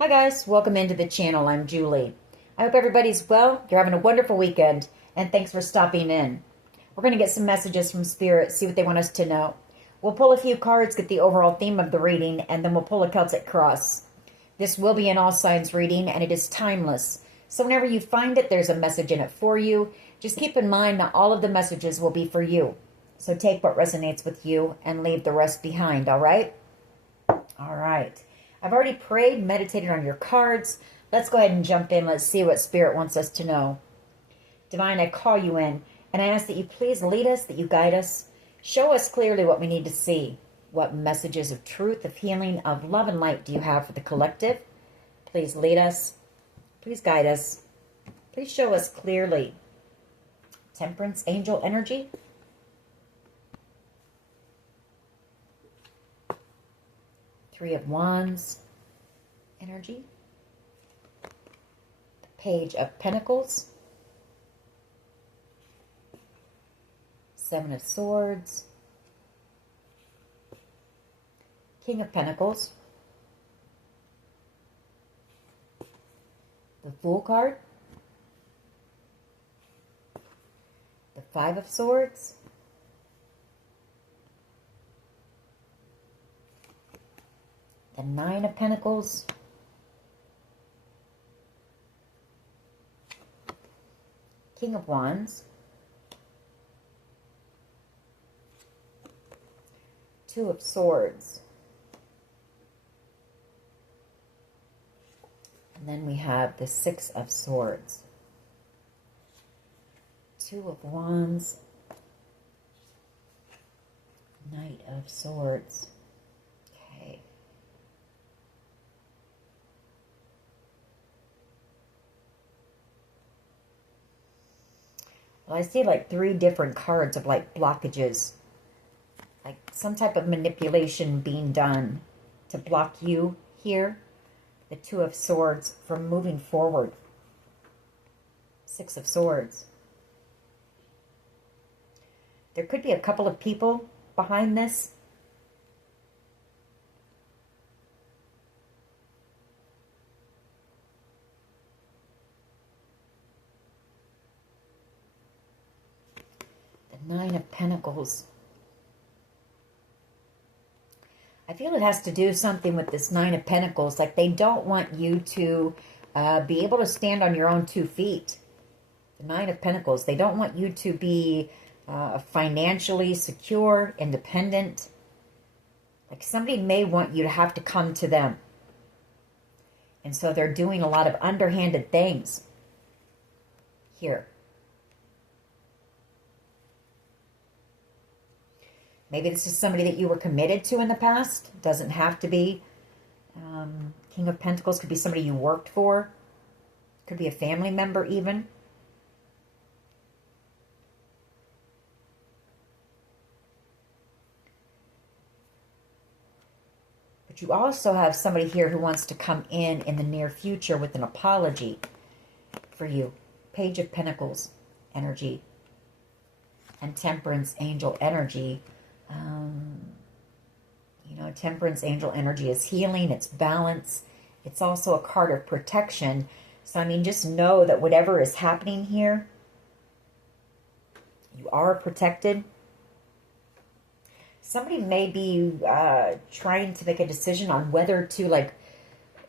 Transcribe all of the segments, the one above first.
Hi guys, welcome into the channel. I'm Julie. I hope everybody's well, you're having a wonderful weekend, and thanks for stopping in. We're going to get some messages from Spirit, see what they want us to know. We'll pull a few cards, get the overall theme of the reading, and then we'll pull a Celtic cross. This will be an all signs reading, and it is timeless. So whenever you find it, there's a message in it for you. Just keep in mind that all of the messages will be for you. So take what resonates with you and leave the rest behind, all right? All right. I've already prayed, meditated on your cards. Let's go ahead and jump in. Let's see what Spirit wants us to know. Divine, I call you in, and I ask that you please lead us, that you guide us. Show us clearly what we need to see. What messages of truth, of healing, of love and light do you have for the collective? Please lead us. Please guide us. Please show us clearly. Temperance, angel energy. Three of Wands energy. The Page of Pentacles. Seven of Swords. King of Pentacles. The Fool card. The Five of Swords. The Nine of Pentacles. King of Wands. Two of Swords. And then we have the Six of Swords. Two of Wands. Knight of Swords. Okay. Well, I see like three different cards of like blockages. Like some type of manipulation being done to block you here. The Two of Swords from moving forward. Six of Swords. There could be a couple of people behind this. The Nine of Pentacles. I feel it has to do something with this Nine of Pentacles. Like they don't want you to be able to stand on your own 2 feet. The Nine of Pentacles. They don't want you to be financially secure, independent. Like somebody may want you to have to come to them. And so they're doing a lot of underhanded things here. Maybe this is somebody that you were committed to in the past. Doesn't have to be. King of Pentacles could be somebody you worked for. Could be a family member even. But you also have somebody here who wants to come in the near future with an apology for you. Page of Pentacles energy. And Temperance angel energy. You know, Temperance angel energy is healing, it's balance. It's also a card of protection. So, I mean, just know that whatever is happening here, you are protected. Somebody may be trying to make a decision on whether to, like,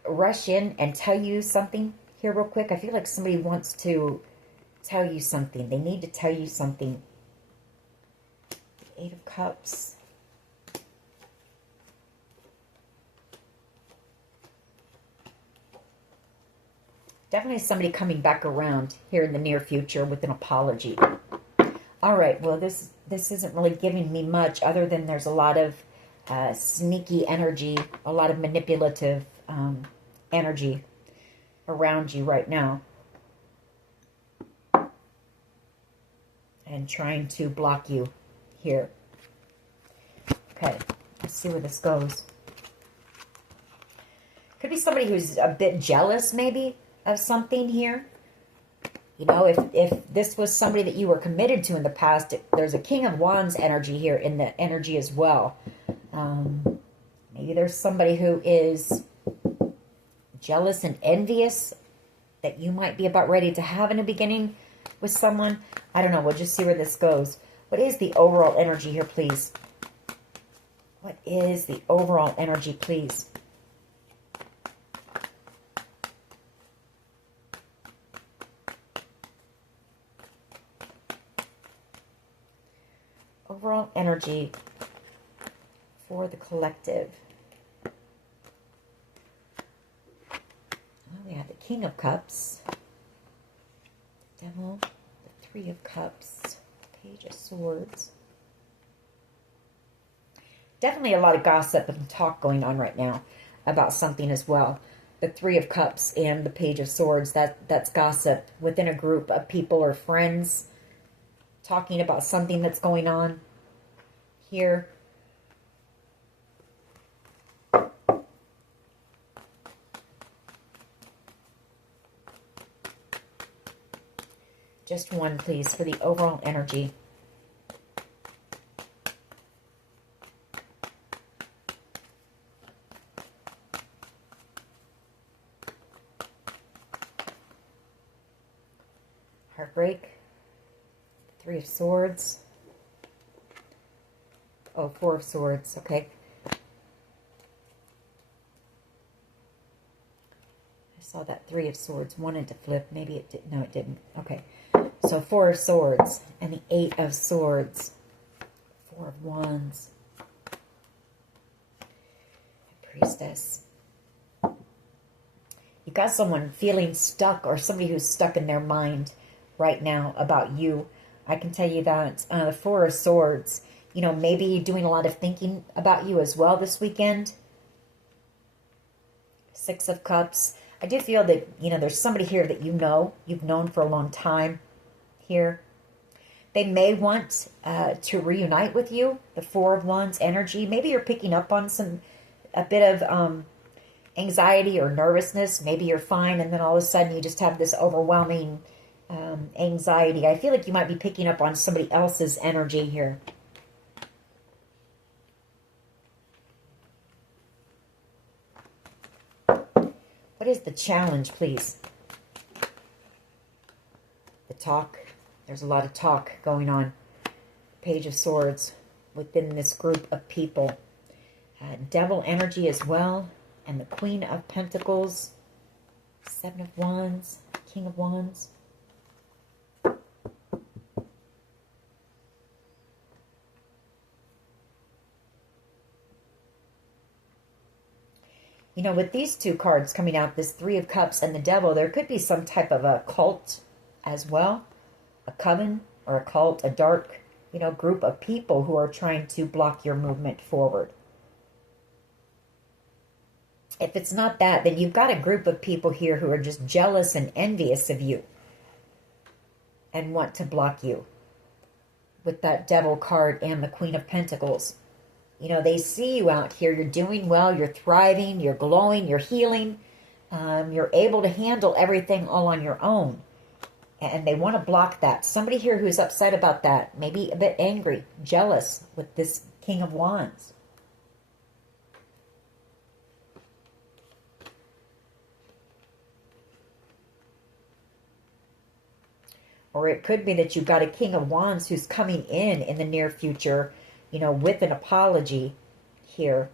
rush in and tell you something here real quick. I feel like somebody wants to tell you something. They need to tell you something. Eight of Cups. Definitely somebody coming back around here in the near future with an apology. All right, well, this isn't really giving me much other than there's a lot of sneaky energy, a lot of manipulative energy around you right now. And trying to block you here. Okay, let's see where this goes. Could be somebody who's a bit jealous, maybe, of something here. You know, if this was somebody that you were committed to in the past, there's a King of Wands energy here in the energy as well. Maybe there's somebody who is jealous and envious that you might be about ready to have in the beginning with someone. I don't know. We'll just see where this goes. What is the overall energy here, please? What is the overall energy, please? Overall energy for the collective. Well, we have the King of Cups, the Devil, the Three of Cups, Page of Swords. Definitely a lot of gossip and talk going on right now about something as well. The Three of Cups and the Page of Swords, that's gossip within a group of people or friends talking about something that's going on here. Just one, please, for the overall energy. Heartbreak. Three of Swords. Oh, Four of Swords. Okay. I saw that Three of Swords wanted to flip. Maybe it did. No, it didn't. Okay. So Four of Swords and the Eight of Swords. Four of Wands. Priestess. You got someone feeling stuck, or somebody who's stuck in their mind right now about you. I can tell you that. The Four of Swords, you know, maybe doing a lot of thinking about you as well this weekend. Six of Cups. I do feel that, you know, there's somebody here that you know, you've known for a long time here. They may want to reunite with you. The Four of Wands energy. Maybe you're picking up on a bit of anxiety or nervousness. Maybe you're fine, and then all of a sudden you just have this overwhelming anxiety. I feel like you might be picking up on somebody else's energy here. What is the challenge, please? The talk. There's a lot of talk going on. Page of Swords within this group of people. Devil energy as well. And the Queen of Pentacles. Seven of Wands. King of Wands. You know, with these two cards coming out, this Three of Cups and the Devil, there could be some type of a cult as well. A coven or a cult, a dark, you know, group of people who are trying to block your movement forward. If it's not that, then you've got a group of people here who are just jealous and envious of you and want to block you with that Devil card and the Queen of Pentacles. You know, they see you out here. You're doing well. You're thriving. You're glowing. You're healing. You're able to handle everything all on your own. And they want to block that. Somebody here who's upset about that. Maybe a bit angry, jealous with this King of Wands. Or it could be that you've got a King of Wands who's coming in the near future, you know, with an apology here.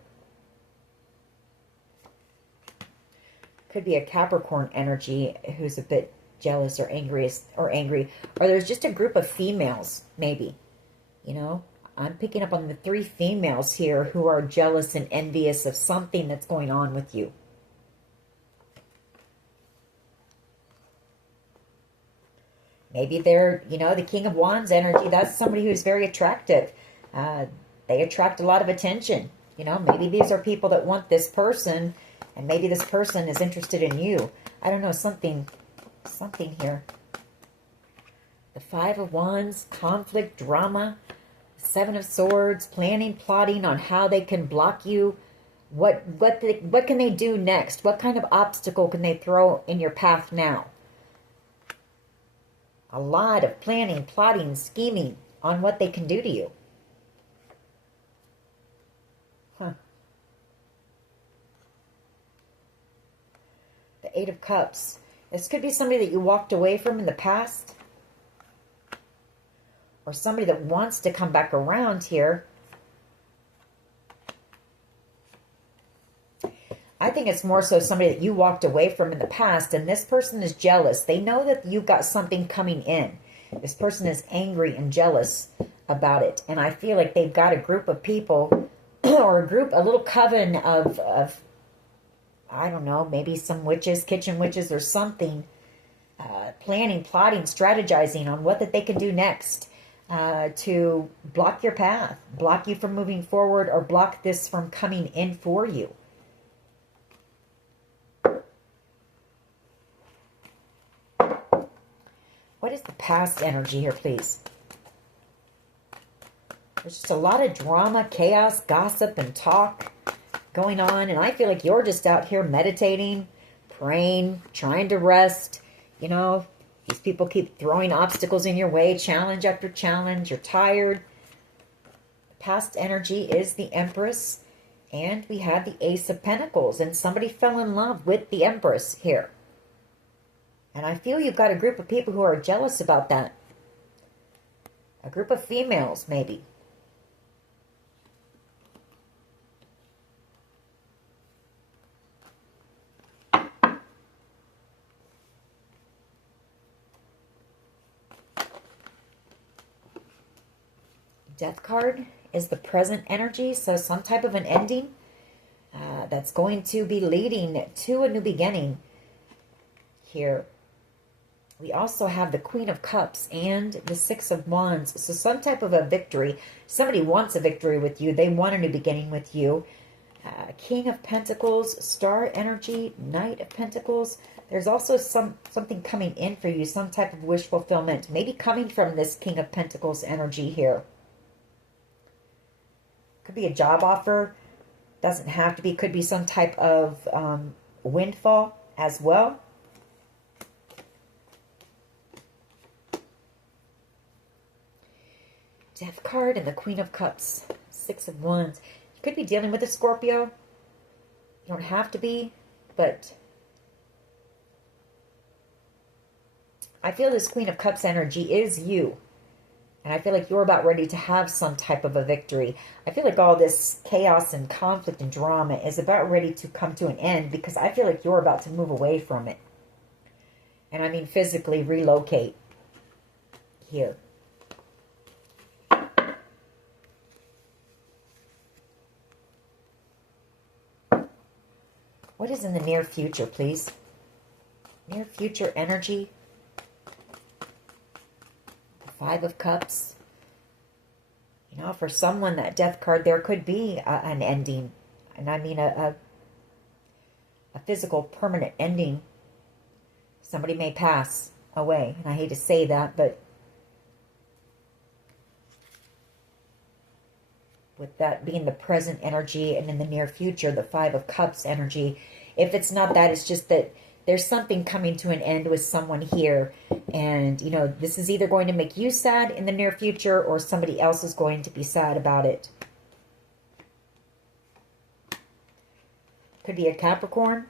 Could be a Capricorn energy who's a bit jealous or angry. Or there's just a group of females, maybe. You know, I'm picking up on the three females here who are jealous and envious of something that's going on with you. Maybe they're, you know, the King of Wands energy, that's somebody who's very attractive. They attract a lot of attention. You know, maybe these are people that want this person, and maybe this person is interested in you. I don't know, something here. The Five of Wands, conflict, drama, Seven of Swords, planning, plotting on how they can block you. What can they do next? What kind of obstacle can they throw in your path now? A lot of planning, plotting, scheming on what they can do to you. Eight of Cups. This could be somebody that you walked away from in the past. Or somebody that wants to come back around here. I think it's more so somebody that you walked away from in the past, and this person is jealous. They know that you've got something coming in. This person is angry and jealous about it, and I feel like they've got a group of people or a little coven of I don't know, maybe some witches, kitchen witches or something, planning, plotting, strategizing on what that they can do next to block your path, block you from moving forward, or block this from coming in for you. What is the past energy here, please? There's just a lot of drama, chaos, gossip, and talk going on. And I feel like you're just out here meditating, praying, trying to rest. You know, these people keep throwing obstacles in your way, challenge after challenge. You're tired. The past energy is the Empress. And we have the Ace of Pentacles. And somebody fell in love with the Empress here. And I feel you've got a group of people who are jealous about that. A group of females, maybe. Death card is the present energy, so some type of an ending that's going to be leading to a new beginning here. We also have the Queen of Cups and the Six of Wands. So some type of a victory. Somebody wants a victory with you. They want a new beginning with you. King of Pentacles, Star energy, Knight of Pentacles. There's also something coming in for you. Some type of wish fulfillment. Maybe coming from this King of Pentacles energy here. Could be a job offer. Doesn't have to be. Could be some type of windfall as well. Death card and the Queen of Cups. Six of Wands. You could be dealing with a Scorpio. You don't have to be, but I feel this Queen of Cups energy is you. And I feel like you're about ready to have some type of a victory. I feel like all this chaos and conflict and drama is about ready to come to an end because I feel like you're about to move away from it. And I mean physically relocate here. What is in the near future, please? Near future energy. The Five of Cups. You know, for someone, that Death card, there could be an ending. And I mean a physical, permanent ending. Somebody may pass away. And I hate to say that, but with that being the present energy and in the near future, the Five of Cups energy. If it's not that, it's just that there's something coming to an end with someone here. And, you know, this is either going to make you sad in the near future or somebody else is going to be sad about it. Could be a Capricorn.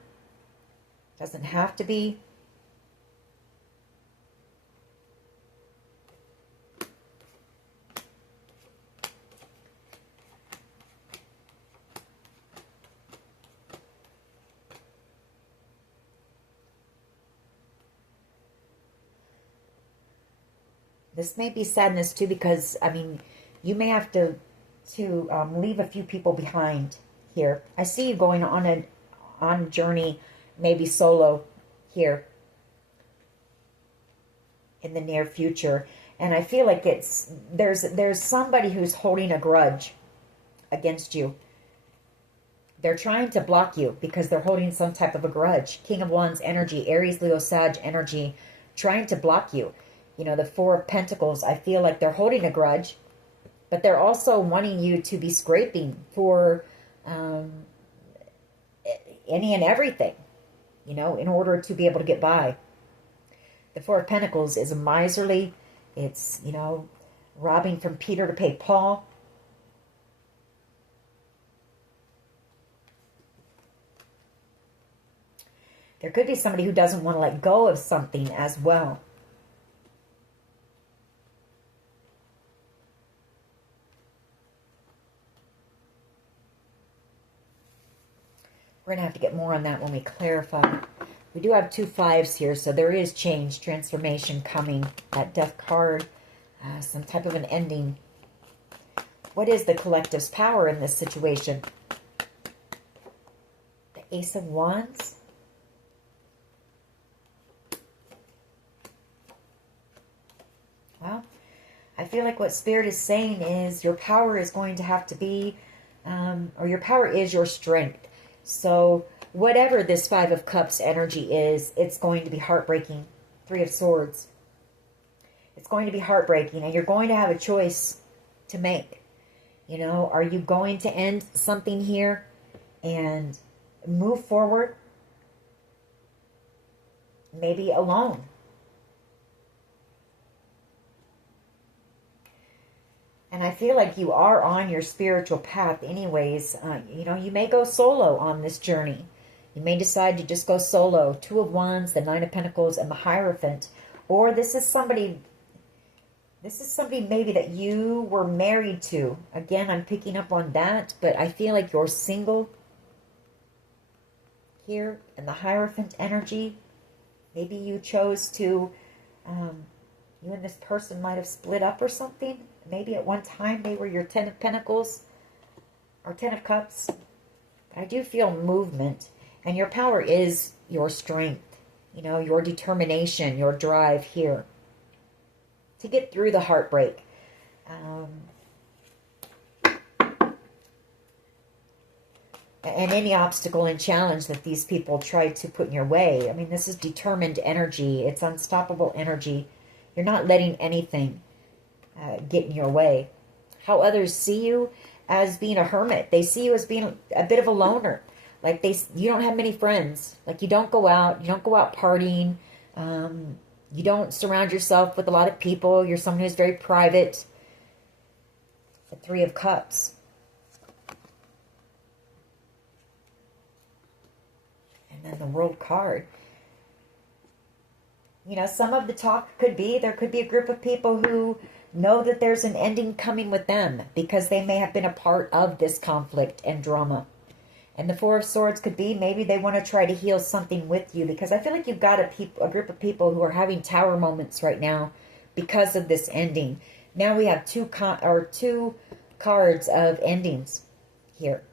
Doesn't have to be. This may be sadness too because, I mean, you may have to leave a few people behind here. I see you going on a journey, maybe solo here in the near future. And I feel like there's somebody who's holding a grudge against you. They're trying to block you because they're holding some type of a grudge. King of Wands energy, Aries, Leo, Sag energy, trying to block you. You know, the Four of Pentacles, I feel like they're holding a grudge, but they're also wanting you to be scraping for any and everything, you know, in order to be able to get by. The Four of Pentacles is miserly. It's, you know, robbing from Peter to pay Paul. There could be somebody who doesn't want to let go of something as well. We're going to have to get more on that when we clarify. We do have 2 5s here, so there is change, transformation coming. That Death card, some type of an ending. What is the collective's power in this situation? The Ace of Wands. Well, I feel like what Spirit is saying is your power is going to have to be, or your power is your strength. So whatever this 5 of Cups energy is, it's going to be heartbreaking. 3 of Swords. It's going to be heartbreaking, and you're going to have a choice to make. You know, are you going to end something here and move forward? Maybe alone. And I feel like you are on your spiritual path anyways. You know, you may go solo on this journey. You may decide to just go solo. 2 of Wands, the 9 of Pentacles, and the Hierophant. Or this is somebody maybe that you were married to. Again, I'm picking up on that. But I feel like you're single here in the Hierophant energy. Maybe you chose to, you and this person might have split up or something. Maybe at one time they were your 10 of Pentacles or 10 of Cups. But I do feel movement. And your power is your strength. You know, your determination, your drive here. To get through the heartbreak. And any obstacle and challenge that these people try to put in your way. I mean, this is determined energy. It's unstoppable energy. You're not letting anything get in your way. How others see you as being a hermit. They see you as being a bit of a loner. Like you don't have many friends. Like you don't go out. You don't go out partying. You don't surround yourself with a lot of people. You're someone who's very private. The 3 of Cups. And then the World card. You know, some of the talk could be, there could be a group of people who know that there's an ending coming with them because they may have been a part of this conflict and drama. And the 4 of Swords could be, maybe they want to try to heal something with you, because I feel like you've got a group of people who are having tower moments right now because of this ending. Now we have 2 cards of endings here.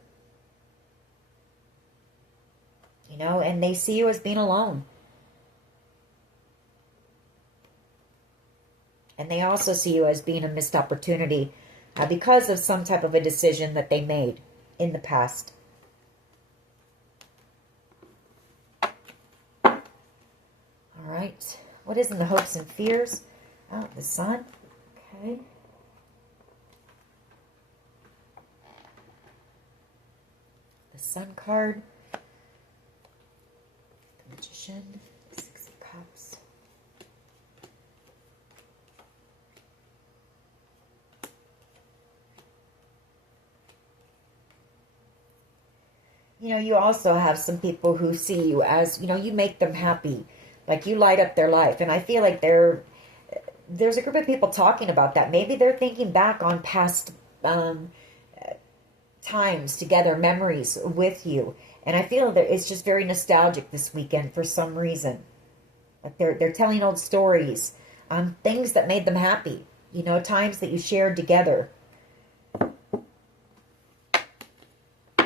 You know, and they see you as being alone. And they also see you as being a missed opportunity because of some type of a decision that they made in the past. All right. What is in the hopes and fears? Oh, the Sun. Okay. The Sun card. The Magician. The 6 of Cups. You know, you also have some people who see you as, you know, you make them happy. Like you light up their life. And I feel like there's a group of people talking about that. Maybe they're thinking back on past times together, memories with you. And I feel that it's just very nostalgic this weekend for some reason. Like they're telling old stories, things that made them happy. You know, times that you shared together.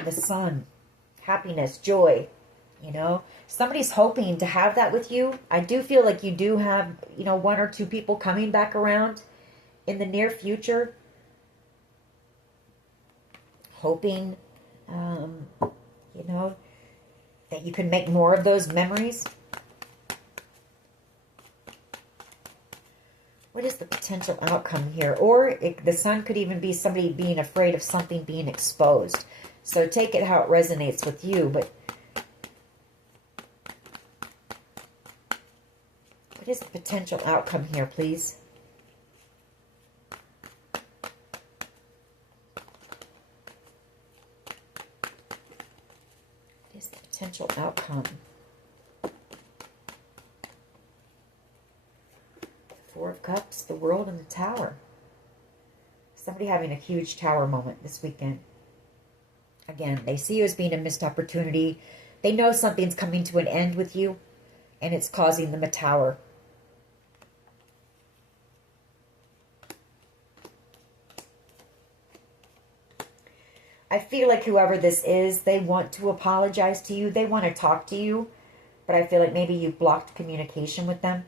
The Sun. Happiness, joy, you know. Somebody's hoping to have that with you. I do feel like you do have, you know, 1 or 2 people coming back around in the near future. Hoping, you know, that you can make more of those memories. What is the potential outcome here? Or the Sun could even be somebody being afraid of something being exposed. So take it how it resonates with you. But what is the potential outcome here, please? What is the potential outcome? Four of Cups, the World, and the Tower. Somebody having a huge Tower moment this weekend. Again, they see you as being a missed opportunity. They know something's coming to an end with you, and it's causing them a Tower. I feel like whoever this is, they want to apologize to you. They want to talk to you. But I feel like maybe you've blocked communication with them.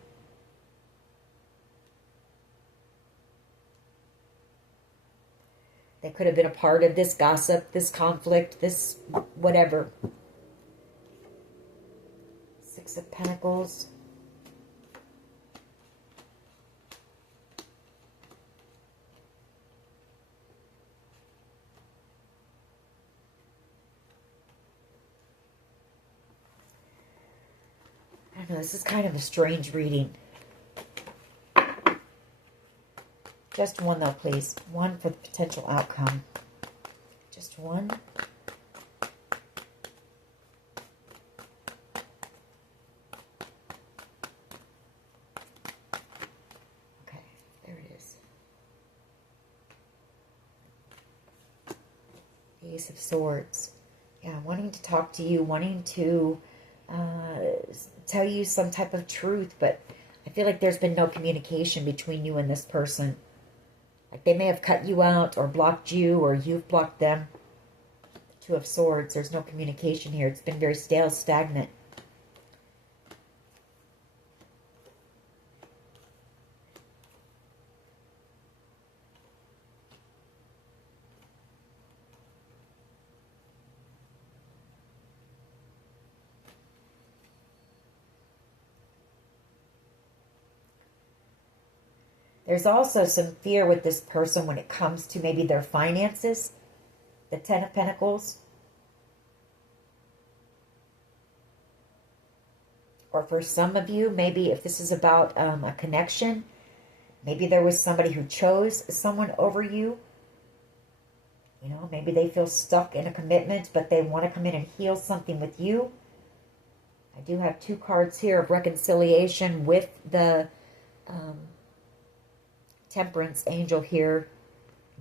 They could have been a part of this gossip, this conflict, this whatever. Six of Pentacles. I don't know, this is kind of a strange reading. Just one, though, please. One for the potential outcome. Just one. Okay, there it is. The Ace of Swords. Yeah, wanting to talk to you, wanting to tell you some type of truth, but I feel like there's been no communication between you and this person. Like they may have cut you out or blocked you, or you've blocked them. Two of Swords. There's no communication here. It's been very stale, stagnant. There's also some fear with this person when it comes to maybe their finances. The Ten of Pentacles. Or for some of you, maybe if this is about a connection, maybe there was somebody who chose someone over you. You know, maybe they feel stuck in a commitment, but they want to come in and heal something with you. I do have two cards here of reconciliation with the Temperance angel here.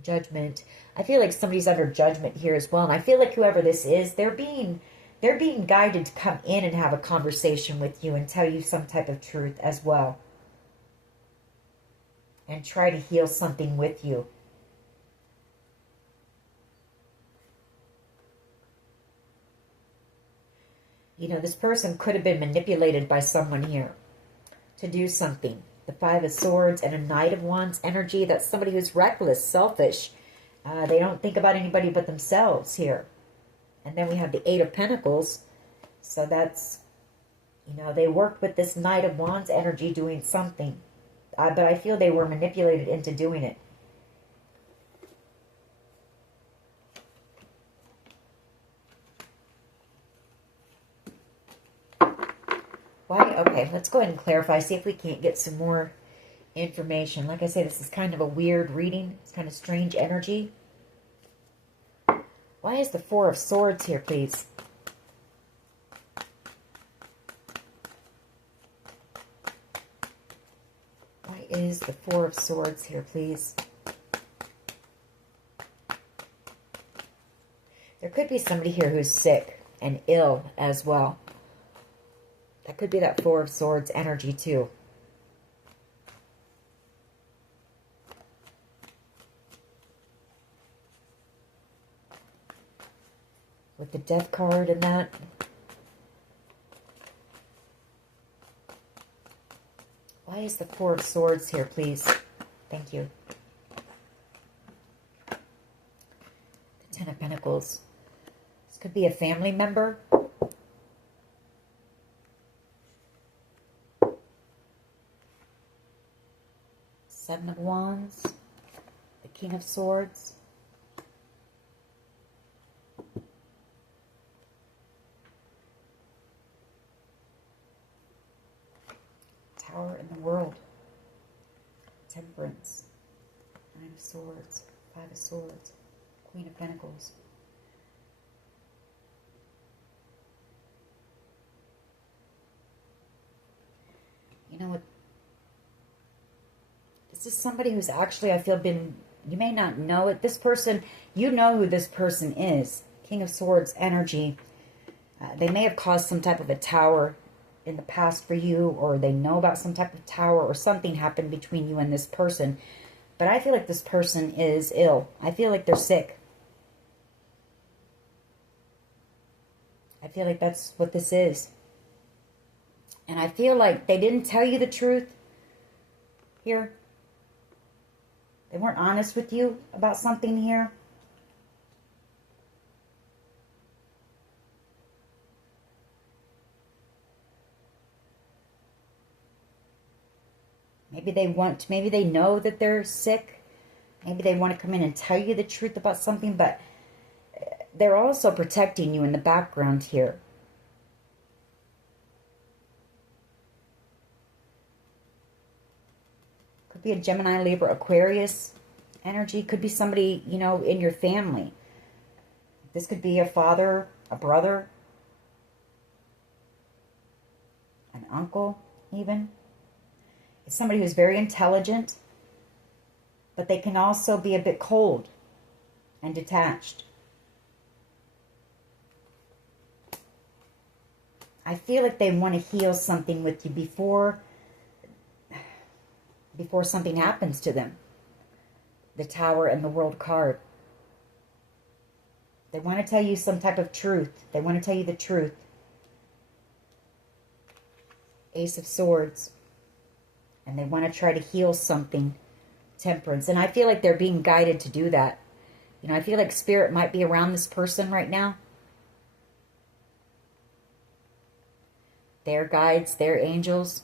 Judgment. I feel like somebody's under judgment here as well. And I feel like whoever this is, they're being guided to come in and have a conversation with you and tell you some type of truth as well. And try to heal something with you. You know, this person could have been manipulated by someone here to do something. The Five of Swords and a Knight of Wands energy. That's somebody who's reckless, selfish. They don't think about anybody but themselves here. And then we have the Eight of Pentacles. So that's, you know, they worked with this Knight of Wands energy doing something. But I feel they were manipulated into doing it. Why? Okay, let's go ahead and clarify. See if we can't get some more information. Like I say, this is kind of a weird reading. It's kind of strange energy. Why is the Four of Swords here, please? Why is the Four of Swords here, please? There could be somebody here who's sick and ill as well. That could be that Four of Swords energy too. With the Death card and that. Why is the Four of Swords here, please? Thank you. The Ten of Pentacles. This could be a family member. Seven of Wands, the King of Swords, Tower in the World, Temperance, Nine of Swords, Five of Swords, Queen of Pentacles. You know what? This is somebody who's actually, I feel, been, you may not know it. This person, you know who this person is. King of Swords energy. They may have caused some type of a tower in the past for you, or they know about some type of tower, or something happened between you and this person. But I feel like this person is ill. I feel like they're sick. I feel like that's what this is. And I feel like they didn't tell you the truth here. They weren't honest with you about something here. Maybe they know that they're sick. Maybe they want to come in and tell you the truth about something, but they're also protecting you in the background here. Could be a Gemini, Libra, Aquarius energy. Could be somebody, you know, in your family. This could be a father, a brother, an uncle, even. It's somebody who's very intelligent, but they can also be a bit cold and detached. I feel like they want to heal something with you before something happens to them. The Tower and the World card. They want to tell you some type of truth. They want to tell you the truth. Ace of Swords. And they want to try to heal something. Temperance. And I feel like they're being guided to do that. You know, I feel like Spirit might be around this person right now. Their guides, their angels.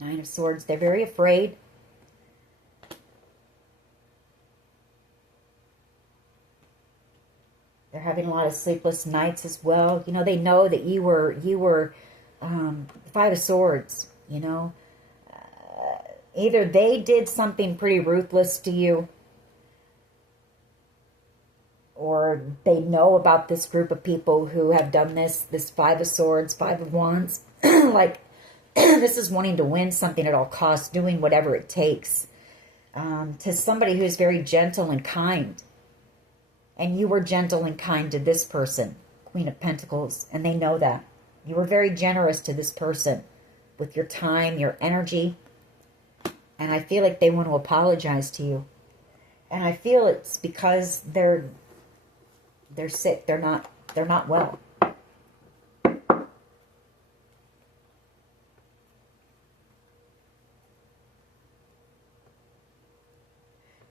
Nine of Swords. They're very afraid. They're having a lot of sleepless nights as well. You know, they know that you were Five of Swords, you know. Either they did something pretty ruthless to you, or they know about this group of people who have done this Five of Swords, Five of Wands. Like, this is wanting to win something at all costs, doing whatever it takes. To somebody who's very gentle and kind. And you were gentle and kind to this person, Queen of Pentacles, and they know that. You were very generous to this person with your time, your energy. And I feel like they want to apologize to you. And I feel it's because they're sick. They're not well.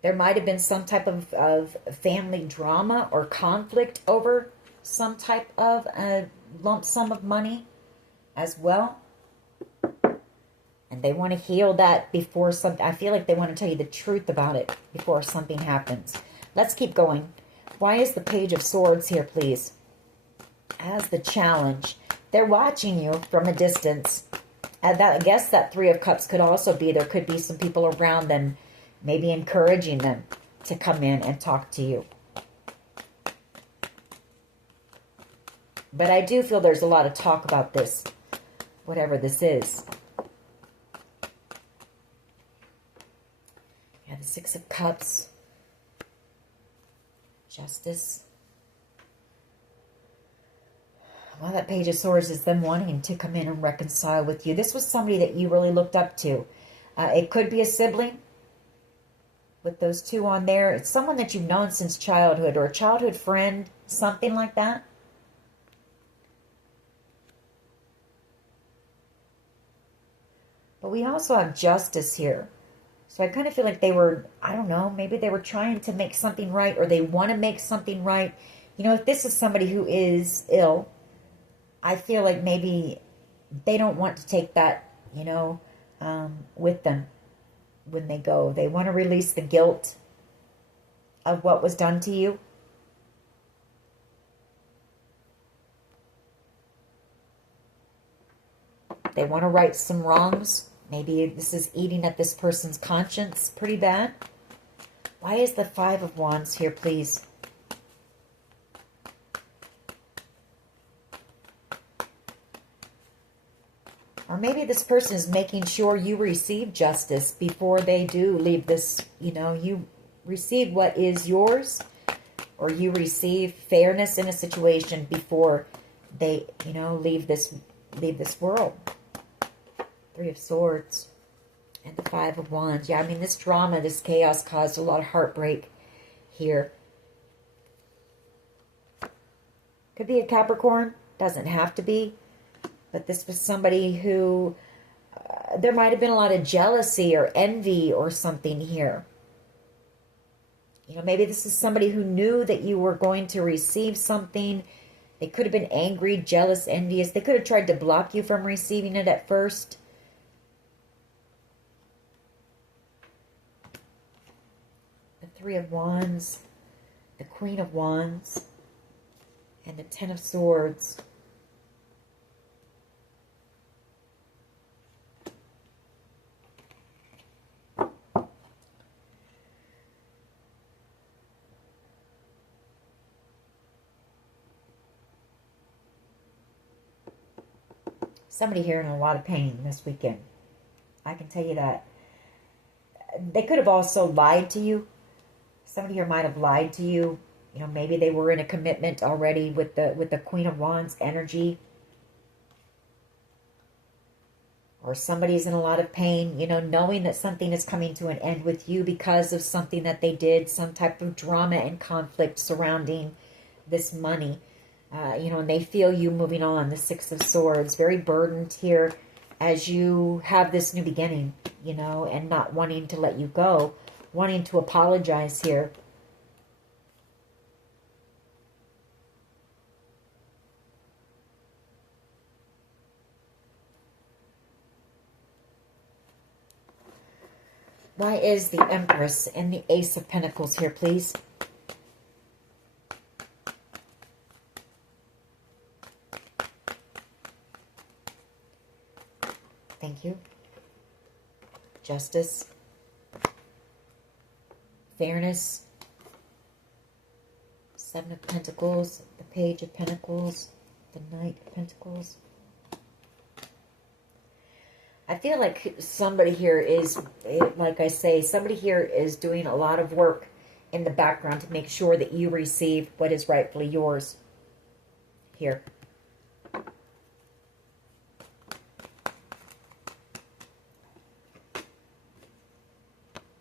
There might have been some type of family drama or conflict over some type of lump sum of money as well. And they want to heal that before something. I feel like they want to tell you the truth about it before something happens. Let's keep going. Why is the Page of Swords here, please? As the challenge. They're watching you from a distance. I guess that Three of Cups could also be. There could be some people around them, maybe encouraging them to come in and talk to you. But I do feel there's a lot of talk about this, whatever this is. Yeah, the Six of Cups. Justice. Well, that Page of Swords is them wanting to come in and reconcile with you. This was somebody that you really looked up to. It could be a sibling. With those two on there. It's someone that you've known since childhood, or a childhood friend, something like that. But we also have Justice here. So I kind of feel like they were, I don't know, maybe they were trying to make something right, or they want to make something right. You know, if this is somebody who is ill, I feel like maybe they don't want to take that, you know, with them. When they go, they want to release the guilt of what was done to you. They want to right some wrongs. Maybe this is eating at this person's conscience pretty bad. Why is the Five of Wands here, please? Or maybe this person is making sure you receive justice before they do leave this, you receive what is yours, or you receive fairness in a situation before they, leave this world. Three of Swords and the Five of Wands. Yeah, I mean, this drama, this chaos caused a lot of heartbreak here. Could be a Capricorn, doesn't have to be. But this was somebody who, there might have been a lot of jealousy or envy or something here. Maybe this is somebody who knew that you were going to receive something. They could have been angry, jealous, envious. They could have tried to block you from receiving it at first. The Three of Wands, the Queen of Wands, and the Ten of Swords. Somebody here in a lot of pain this weekend. I can tell you that. They could have also lied to you. Somebody here might have lied to you. Maybe they were in a commitment already with the Queen of Wands energy. Or somebody's in a lot of pain, knowing that something is coming to an end with you because of something that they did, some type of drama and conflict surrounding this money. And they feel you moving on. The Six of Swords, very burdened here as you have this new beginning, and not wanting to let you go, wanting to apologize here. Why is the Empress and the Ace of Pentacles here, please? Thank you. Justice. Fairness. Seven of Pentacles. The Page of Pentacles. The Knight of Pentacles. I feel like somebody here is, like I say, somebody here is doing a lot of work in the background to make sure that you receive what is rightfully yours here.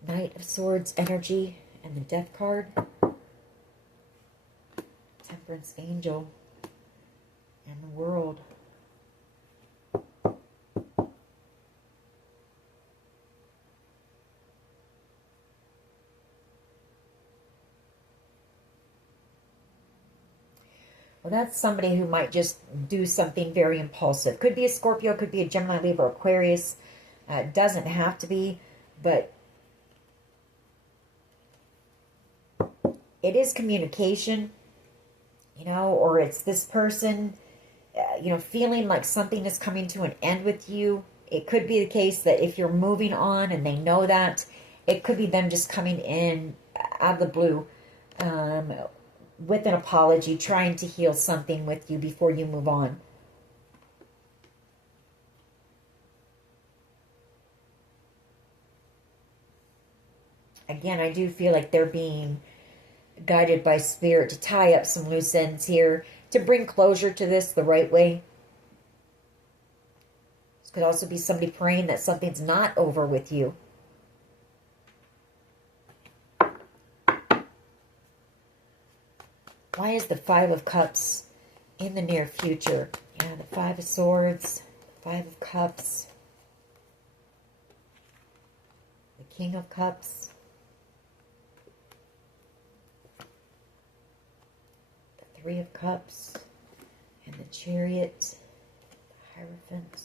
Knight of Swords energy and the Death card. Temperance Angel and the World. Well, that's somebody who might just do something very impulsive. Could be a Scorpio, could be a Gemini, Libra, Aquarius. It doesn't have to be, but it is communication, or it's this person, feeling like something is coming to an end with you. It could be the case that if you're moving on and they know that, it could be them just coming in out of the blue with an apology, trying to heal something with you before you move on. Again, I do feel like they're being guided by Spirit to tie up some loose ends here, to bring closure to this the right way. This could also be somebody praying that something's not over with you. Why is the Five of Cups in the near future? Yeah, the Five of Swords, Five of Cups, the King of Cups, the Three of Cups, and the Chariot, the Hierophant.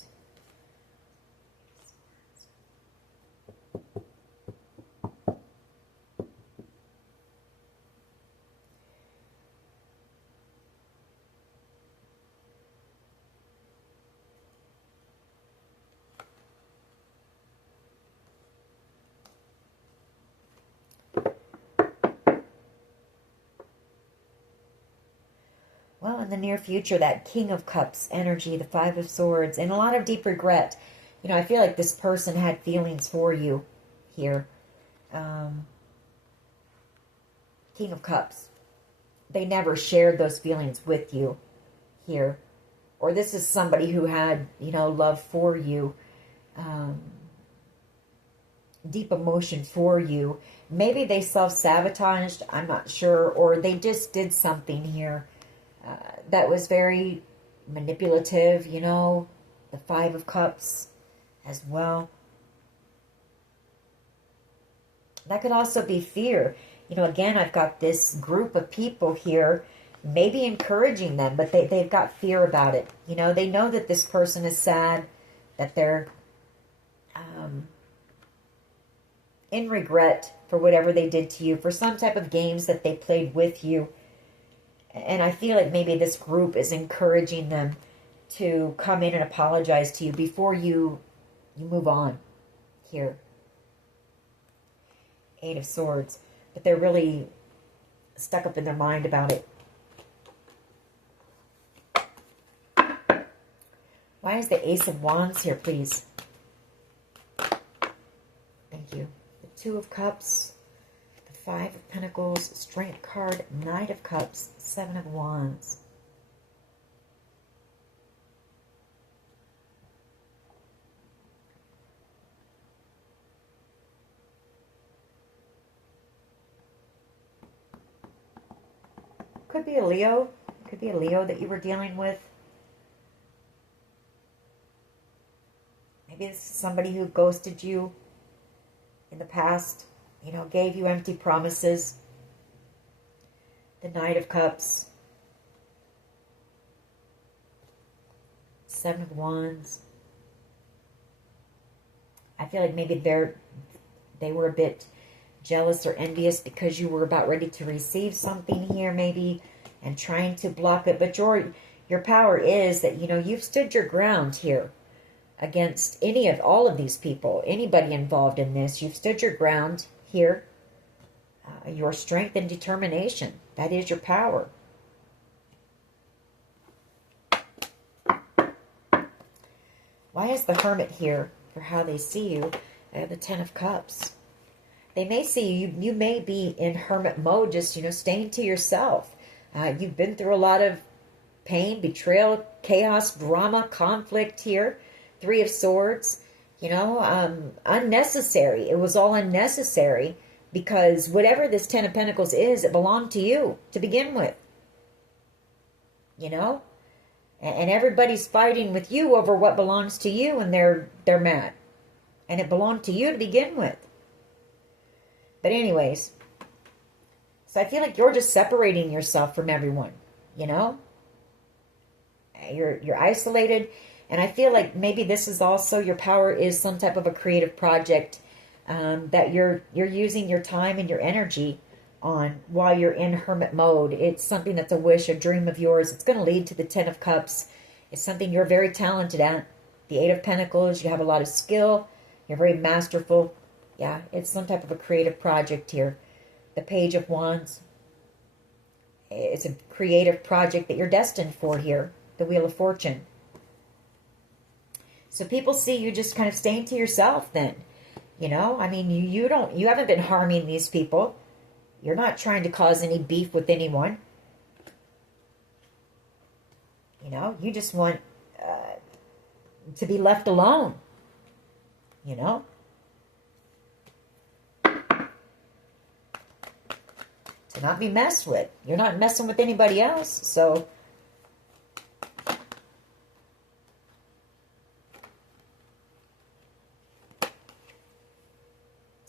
well, in the near future, that King of Cups energy, the Five of Swords, and a lot of deep regret. You know, I feel like this person had feelings for you here. King of Cups. They never shared those feelings with you here. Or this is somebody who had, you know, love for you. Deep emotion for you. Maybe they self-sabotaged, I'm not sure. Or they just did something here that was very manipulative, you know. The Five of Cups as well. That could also be fear. You know, again, I've got this group of people here, maybe encouraging them, but they've got fear about it. You know, they know that this person is sad, that they're in regret for whatever they did to you, for some type of games that they played with you. And I feel like maybe this group is encouraging them to come in and apologize to you before you move on here. Eight of Swords. But they're really stuck up in their mind about it. Why is the Ace of Wands here, please? Thank you. The Two of Cups, the Five of Pentacles, Strength card, Knight of Cups, Seven of Wands. Could be a Leo. Could be a Leo that you were dealing with. Maybe this is somebody who ghosted you in the past. You know, gave you empty promises. The Knight of Cups. Seven of Wands. I feel like maybe they were a bit jealous or envious because you were about ready to receive something here maybe and trying to block it. But your power is that, you know, you've stood your ground here against all of these people, anybody involved in this. You've stood your ground here. Your strength and determination, that is your power. Why is the Hermit here for how they see you? The Ten of Cups. They may see you, you may be in hermit mode, just, you know, staying to yourself. You've been through a lot of pain, betrayal, chaos, drama, conflict here. Three of Swords, you know, unnecessary. It was all unnecessary because whatever this Ten of Pentacles is, it belonged to you to begin with. You know? And everybody's fighting with you over what belongs to you, and they're mad. And it belonged to you to begin with. But anyways, so I feel like you're just separating yourself from everyone, you know? You're isolated, and I feel like maybe this is also, your power is some type of a creative project that you're using your time and your energy on while you're in hermit mode. It's something that's a wish, a dream of yours. It's going to lead to the Ten of Cups. It's something you're very talented at. The Eight of Pentacles, you have a lot of skill. You're very masterful. Yeah, it's some type of a creative project here. The Page of Wands. It's a creative project that you're destined for here. The Wheel of Fortune. So people see you just kind of staying to yourself then. You know, I mean, you haven't been harming these people. You're not trying to cause any beef with anyone. You know, you just want to be left alone. You know? To not be messed with. You're not messing with anybody else, so...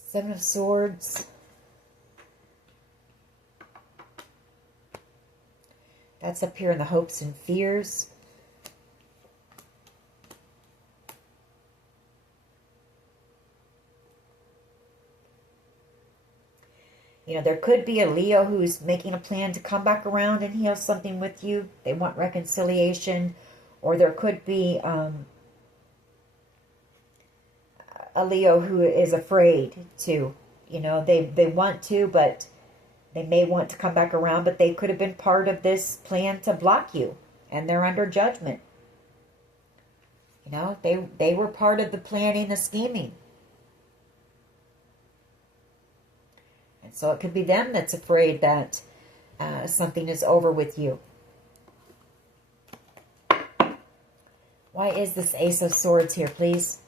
Seven of Swords. That's up here in the hopes and fears. You know, there could be a Leo who's making a plan to come back around and heal something with you. They want reconciliation. Or there could be a Leo who is afraid to. You know, they want to, but They may want to come back around, but they could have been part of this plan to block you, and they're under judgment. You know, they were part of the planning, the scheming. And so it could be them that's afraid that something is over with you. Why is this Ace of Swords here, please?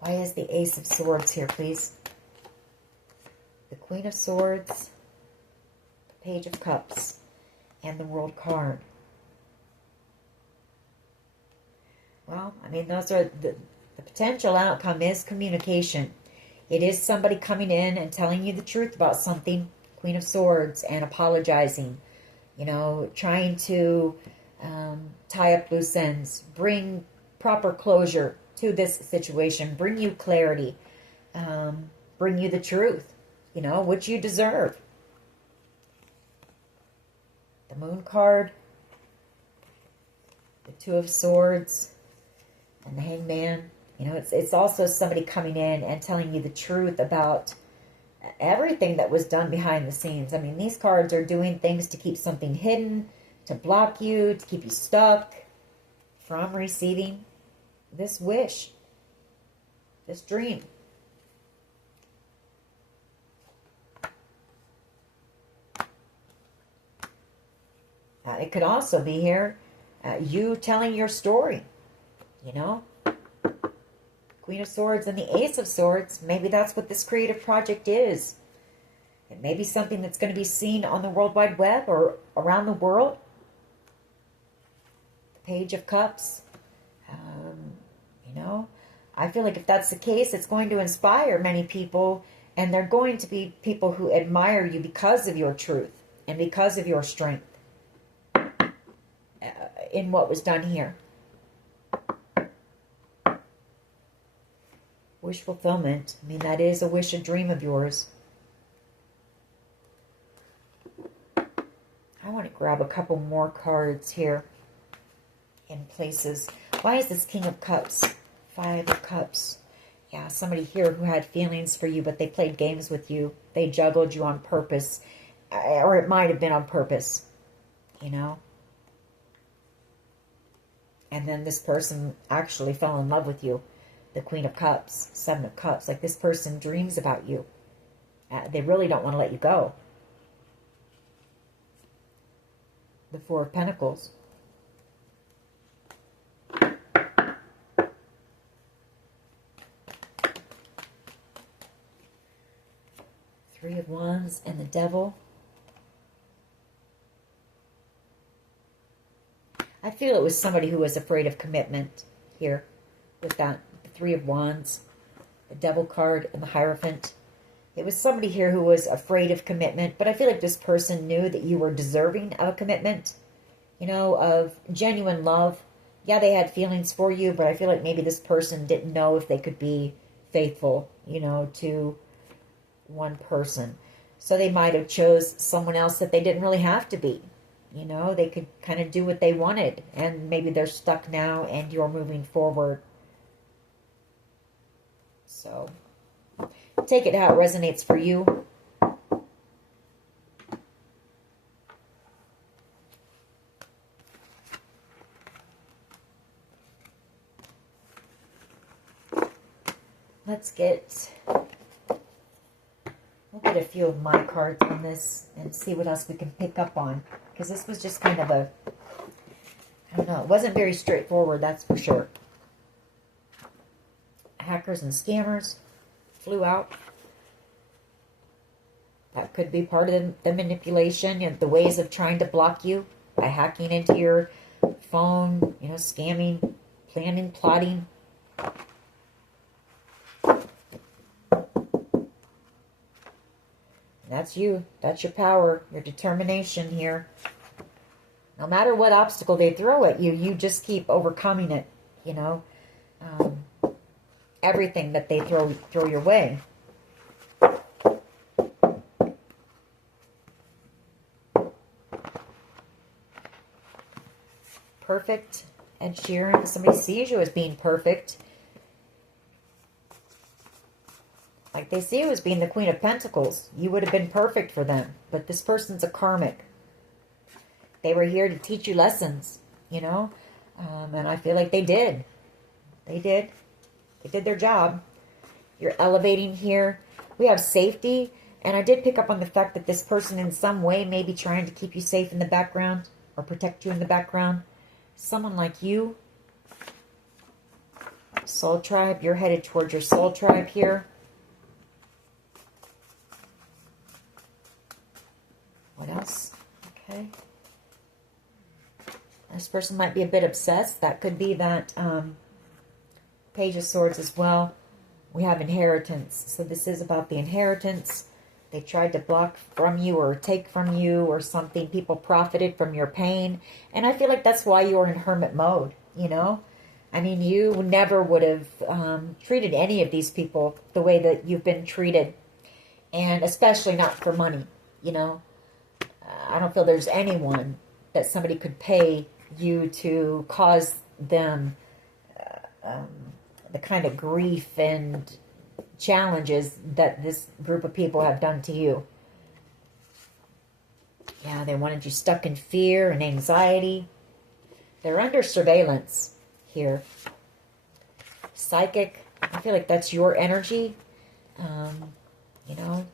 Why is the Ace of Swords here, please? The Queen of Swords, the Page of Cups, and the World card. Well, I mean, those are the potential outcome is communication. It is somebody coming in and telling you the truth about something, Queen of Swords, and apologizing. You know, trying to tie up loose ends, bring proper closure to this situation, bring you clarity, bring you the truth, you know, which you deserve. The Moon card, the Two of Swords, and the Hangman. You know, it's also somebody coming in and telling you the truth about everything that was done behind the scenes. I mean, these cards are doing things to keep something hidden, to block you, to keep you stuck from receiving this wish, this dream. It could also be here, you telling your story, you know. Queen of Swords and the Ace of Swords, maybe that's what this creative project is. It may be something that's going to be seen on the World Wide Web or around the world. The Page of Cups. You know, I feel like if that's the case, it's going to inspire many people, and they're going to be people who admire you because of your truth and because of your strength in what was done here. Wish fulfillment. I mean, that is a wish, a dream of yours. I want to grab a couple more cards here in places. Why is this King of Cups? Five of Cups. Yeah, somebody here who had feelings for you, but they played games with you. They juggled you on purpose. Or it might have been on purpose. You know? And then this person actually fell in love with you. The Queen of Cups, Seven of Cups. Like, this person dreams about you. They really don't want to let you go. The Four of Pentacles. Three of Wands and the Devil. I feel it was somebody who was afraid of commitment here with that. Three of Wands, the Devil card, and the Hierophant. It was somebody here who was afraid of commitment, but I feel like this person knew that you were deserving of a commitment, you know, of genuine love. Yeah, they had feelings for you, but I feel like maybe this person didn't know if they could be faithful, you know, to one person. So they might have chose someone else that they didn't really have to be. You know, they could kind of do what they wanted, and maybe they're stuck now and you're moving forward. So, take it how it resonates for you. We'll get a few of my cards on this and see what else we can pick up on. Because this was just kind of a, I don't know, it wasn't very straightforward, that's for sure. Hackers and scammers flew out. That could be part of the manipulation and the ways of trying to block you by hacking into your phone, you know, scamming, planning, plotting. That's you. That's your power, your determination here. No matter what obstacle they throw at you, you just keep overcoming it, you know. Everything that they throw your way. Perfect. Ed Sheeran, somebody sees you as being perfect. Like they see you as being the Queen of Pentacles. You would have been perfect for them. But this person's a karmic. They were here to teach you lessons, you know. And I feel like they did. They did. They did their job. You're elevating here. We have safety. And I did pick up on the fact that this person in some way may be trying to keep you safe in the background or protect you in the background. Someone like you. Soul tribe. You're headed towards your soul tribe here. What else? Okay. This person might be a bit obsessed. That could be that Page of Swords as well. We have inheritance. So this is about the inheritance. They tried to block from you or take from you or something. People profited from your pain. And I feel like that's why you're in hermit mode, you know. I mean, you never would have treated any of these people the way that you've been treated. And especially not for money, you know. I don't feel there's anyone that somebody could pay you to cause them the kind of grief and challenges that this group of people have done to you. Yeah, they wanted you stuck in fear and anxiety. They're under surveillance here. Psychic, I feel like that's your energy. You know,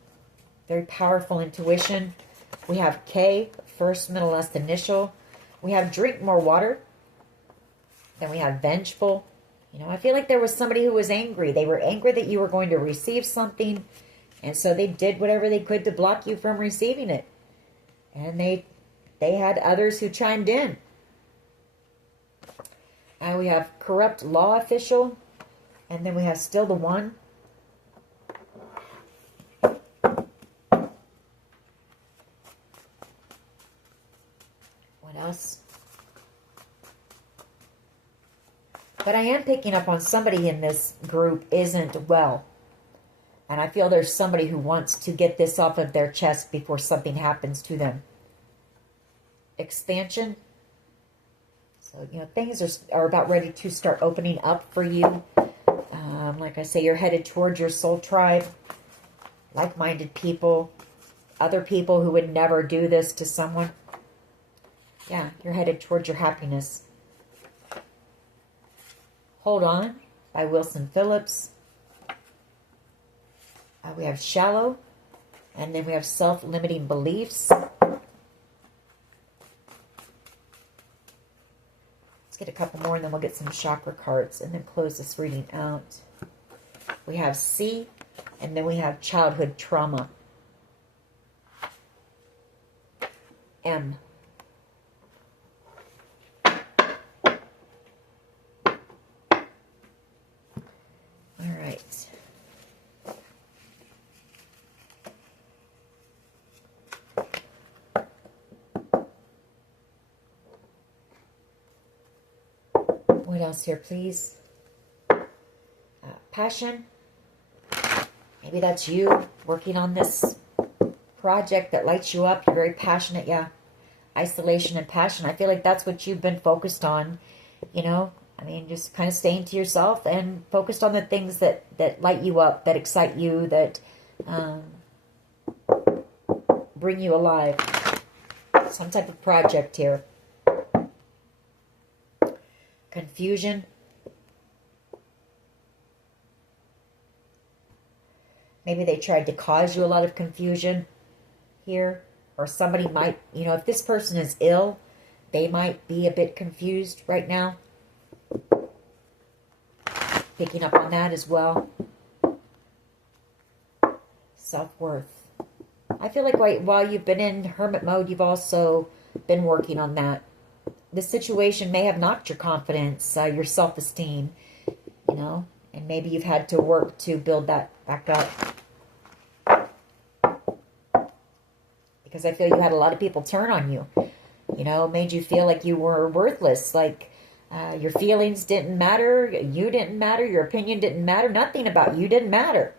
very powerful intuition. We have K, first, middle, last initial. We have drink more water. Then we have vengeful. You know, I feel like there was somebody who was angry. They were angry that you were going to receive something. And so they did whatever they could to block you from receiving it. And they had others who chimed in. And we have corrupt law official. And then we have still the one. What else? But I am picking up on somebody in this group isn't well. And I feel there's somebody who wants to get this off of their chest before something happens to them. Expansion. So, you know, things are about ready to start opening up for you. Like I say, you're headed towards your soul tribe. Like-minded people. Other people who would never do this to someone. Yeah, you're headed towards your happiness. Hold On by Wilson Phillips. We have Shallow. And then we have Self-Limiting Beliefs. Let's get a couple more and then we'll get some chakra cards and then close this reading out. We have C. And then we have Childhood Trauma. M. What else here, please? Passion. Maybe that's you working on this project that lights you up. You're very passionate, yeah. Isolation and passion. I feel like that's what you've been focused on, you know. I mean, just kind of staying to yourself and focused on the things that light you up, that excite you, that bring you alive. Some type of project here. Confusion. Maybe they tried to cause you a lot of confusion here. Or somebody might, you know, if this person is ill, they might be a bit confused right now. Picking up on that as well. Self-worth. I feel like while you've been in hermit mode, you've also been working on that. This situation may have knocked your confidence, your self-esteem, you know, and maybe you've had to work to build that back up. Because I feel you had a lot of people turn on you, you know, made you feel like you were worthless, like your feelings didn't matter, you didn't matter, your opinion didn't matter, nothing about you didn't matter.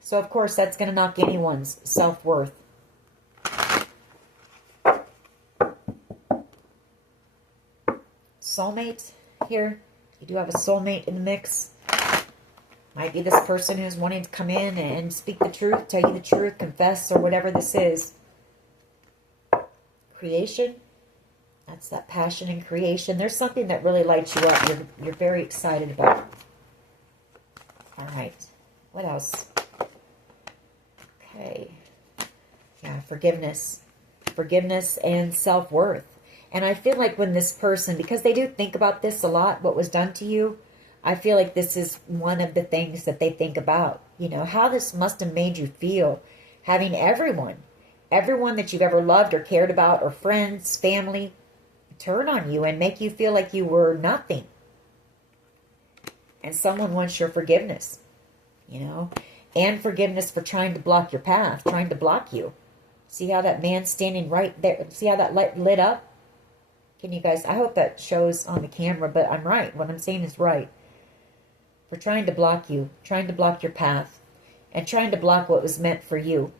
So, of course, that's going to knock anyone's self-worth. Soulmate here. You do have a soulmate in the mix. Might be this person who's wanting to come in and speak the truth, tell you the truth, confess, or whatever this is. Creation. That's that passion in creation. There's something that really lights you up. You're very excited about. All right. What else? Okay. Yeah, forgiveness. Forgiveness and self-worth. And I feel like when this person, because they do think about this a lot, what was done to you, I feel like this is one of the things that they think about. You know, how this must have made you feel, having everyone that you've ever loved or cared about, or friends, family, turn on you and make you feel like you were nothing. And someone wants your forgiveness, you know, and forgiveness for trying to block your path, trying to block you. See how that man's standing right there? See how that light lit up? Can you guys, I hope that shows on the camera, but I'm right. What I'm saying is right. For trying to block you, trying to block your path, and trying to block what was meant for you.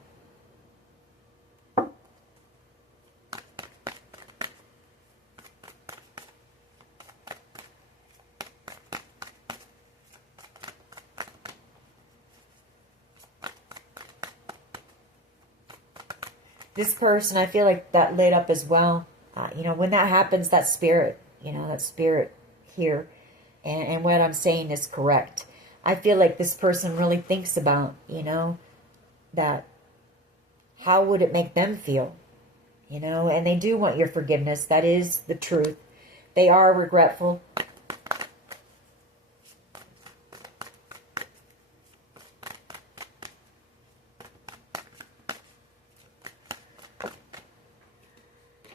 This person, I feel like that lit up as well. You know, when that happens, that spirit, you know, that spirit here. And what I'm saying is correct. I feel like this person really thinks about, you know, that how would it make them feel? You know, and they do want your forgiveness. That is the truth. They are regretful.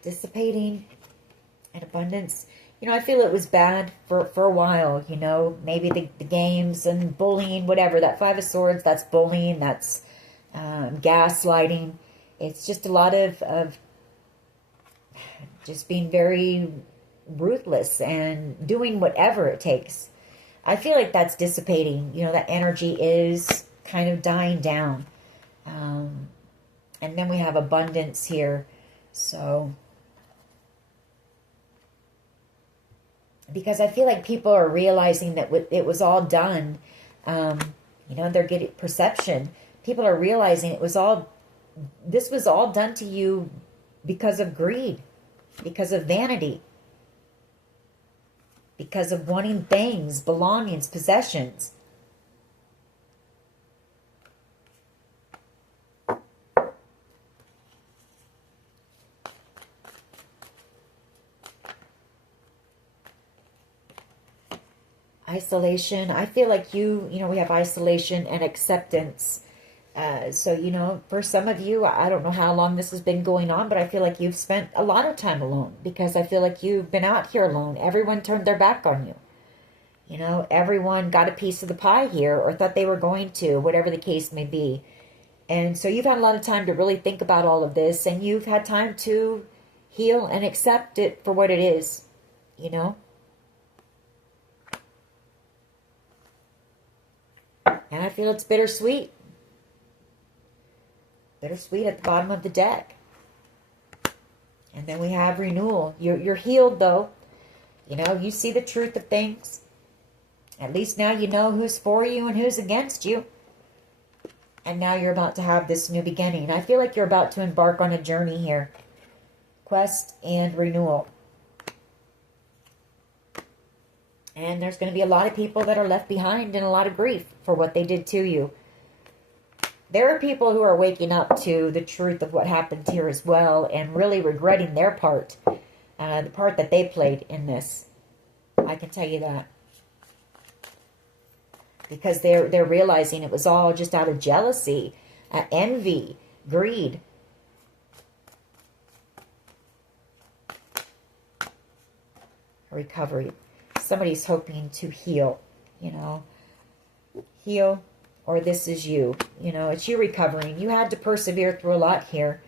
Dissipating and abundance. You know, I feel it was bad for a while, you know, maybe the games and bullying, whatever. That Five of Swords, that's bullying, that's gaslighting. It's just a lot of just being very ruthless and doing whatever it takes. I feel like that's dissipating. You know, that energy is kind of dying down. And then we have abundance here. So, because I feel like people are realizing that it was all done. You know, they're getting perception. People are realizing this was all done to you because of greed, because of vanity, because of wanting things, belongings, possessions. Isolation. I feel like you know, we have isolation and acceptance. So, you know, for some of you, I don't know how long this has been going on, but I feel like you've spent a lot of time alone, because I feel like you've been out here alone. Everyone turned their back on you. You know, everyone got a piece of the pie here, or thought they were going to, whatever the case may be. And so you've had a lot of time to really think about all of this, and you've had time to heal and accept it for what it is, you know. And I feel it's bittersweet. Bittersweet at the bottom of the deck. And then we have renewal. You're healed, though. You know, you see the truth of things. At least now you know who's for you and who's against you. And now you're about to have this new beginning. I feel like you're about to embark on a journey here. Quest and renewal. And there's going to be a lot of people that are left behind in a lot of grief for what they did to you. There are people who are waking up to the truth of what happened here as well, and really regretting their part, the part that they played in this. I can tell you that. Because they're realizing it was all just out of jealousy, envy, greed. Recovery. Somebody's hoping to heal, you know. Heal, or this is you. You know, it's you recovering. You had to persevere through a lot here.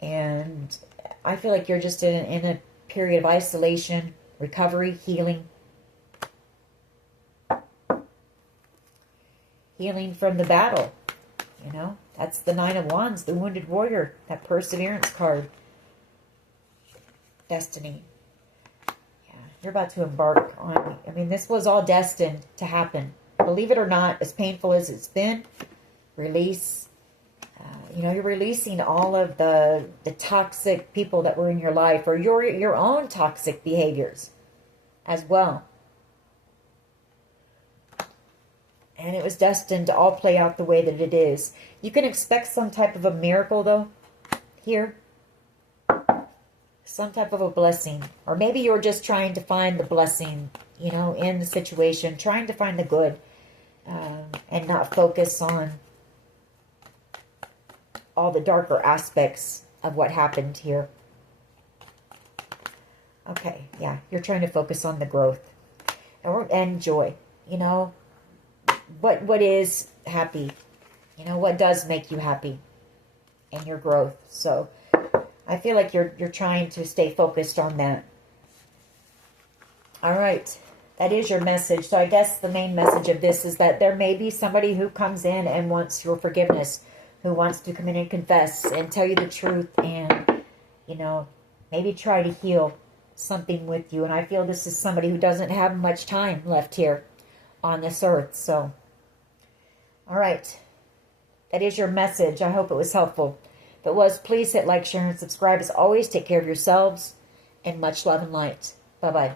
And I feel like you're just in a period of isolation, recovery, healing. Healing from the battle. You know, that's the Nine of Wands, the Wounded Warrior, that perseverance card. Destiny. You're about to embark on, I mean, this was all destined to happen. believe it or not, as painful as it's been, release. You're releasing all of the toxic people that were in your life, or your own toxic behaviors as well. And it was destined to all play out the way that it is. You can expect some type of a miracle, though, here. Some type of a blessing. Or maybe you're just trying to find the blessing, in the situation. Trying to find the good. And not focus on all the darker aspects of what happened here. Okay, yeah. You're trying to focus on the growth. And joy. What is happy? What does make you happy? And your growth. So I feel like you're trying to stay focused on that. All right. That is your message. So I guess the main message of this is that there may be somebody who comes in and wants your forgiveness, who wants to come in and confess and tell you the truth and, maybe try to heal something with you. And I feel this is somebody who doesn't have much time left here on this earth. So, all right. That is your message. I hope it was helpful. If it was, please hit like, share, and subscribe. As always, take care of yourselves, and much love and light. Bye-bye.